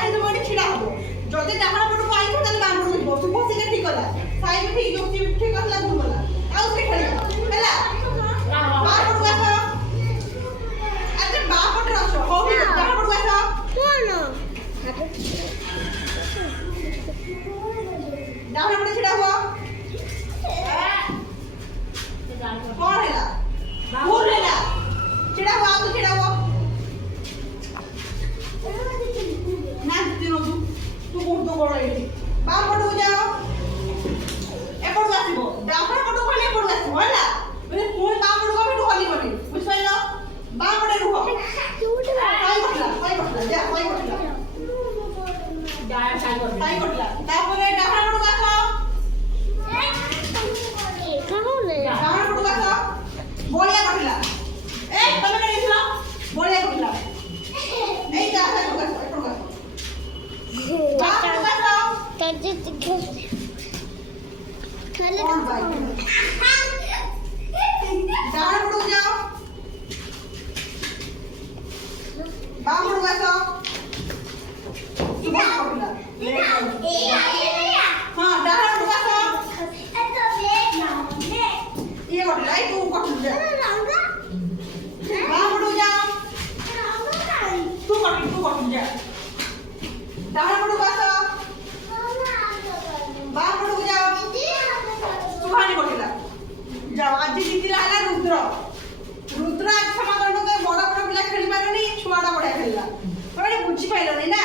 ହେଇ ତମେ ଛିଡ଼ା ହବ ଯଦି ଡାହାଣ ପଟକୁ ଆଇଛ ତାହେଲେ ବାମ ପଟକୁ ଯିବ ଶୁଭ ସିକା ଠିକ କଲା ସାଇ ବି ଠିକ ଠିକ କଲା ଭୁଲ କଲା ଆଉ ସେ ଖେଳିବ ହେଲା ବାମ ପଟକୁ ଆସ ଆଚ୍ଛା ବାମ ପଟରେ ଆସ ହଉ ଠିକ ଅଛି ଡାହାଣ ପଟକୁ ଆସ ଡାହାଣ ପଟେ ଛିଡ଼ା ହୁଅ କଣ ହେଲା ଭୁଲ ହେଲା ଛିଡ଼ା ହୁଅ ଆଉ ଛିଡ଼ା ହୁଅ ନା ଦିନକୁ ତୁ ବହୁତ ବଡ଼ ଏଇଠି ବାମ ପଟକୁ ଯାଅ ଏପଟକୁ ଆସିବ ଡାହାଣ ପଟକୁ ଗଲେ ଏପଟକୁ ଆସିବ ହେଲା ପୁଣି ବାମ ପଟକୁ ଏଠୁ ହଲିବନି ବୁଝିପାରିଲ ବାମ ପଟେ ରୁହ ସାଇ କଟିଲା ଯା ସାଇ କଟିଲା ତାପରେ ଡାହାଣ ପଟକୁ ଆସ ଡାହାଣ ପଟକୁ ଆସ ବଳିଆ କଟିଲା ତମେ ନେଇଥିଲ ବଳିଆ କଟିଲା এই ডাহাণ পটକୁ ଆସ ଏପଟକୁ ଆସ ବାମ ପଟକୁ ଆସ କଣ ଭାଇ ଡାହାଣ ପଟକୁ ଯାଅ ବାମ ପଟକୁ ଆସ ଶୁଭ କଟିଲା ହଁ ଡାହାଣ ପଟକୁ ଆସ ଇଏ କଟିଲା ଏଇ ତୁ କଟିଲୁ ଯା ବାମ ପଟକୁ ଯାଅ ତୁ କଟିଲୁ ଯା ଡାହାଣ ପଟକୁ ଆସ ବାମ ପଟକୁ ଯାଅ ସୁହାନି କଟିଲା ଯାଅ ଆଜି ଜିତିଲା ହେଲା ରୁଦ୍ର ରୁଦ୍ର ଆଜି ସମାଗମ ବଡ଼ ବଡ଼ ପିଲା ଖେଳି ପାରିଲନି ଛୁଆଟା ବଢ଼ିଆ ଖେଳିଲା ତମେ ବୁଝିପାରିଲନି ନା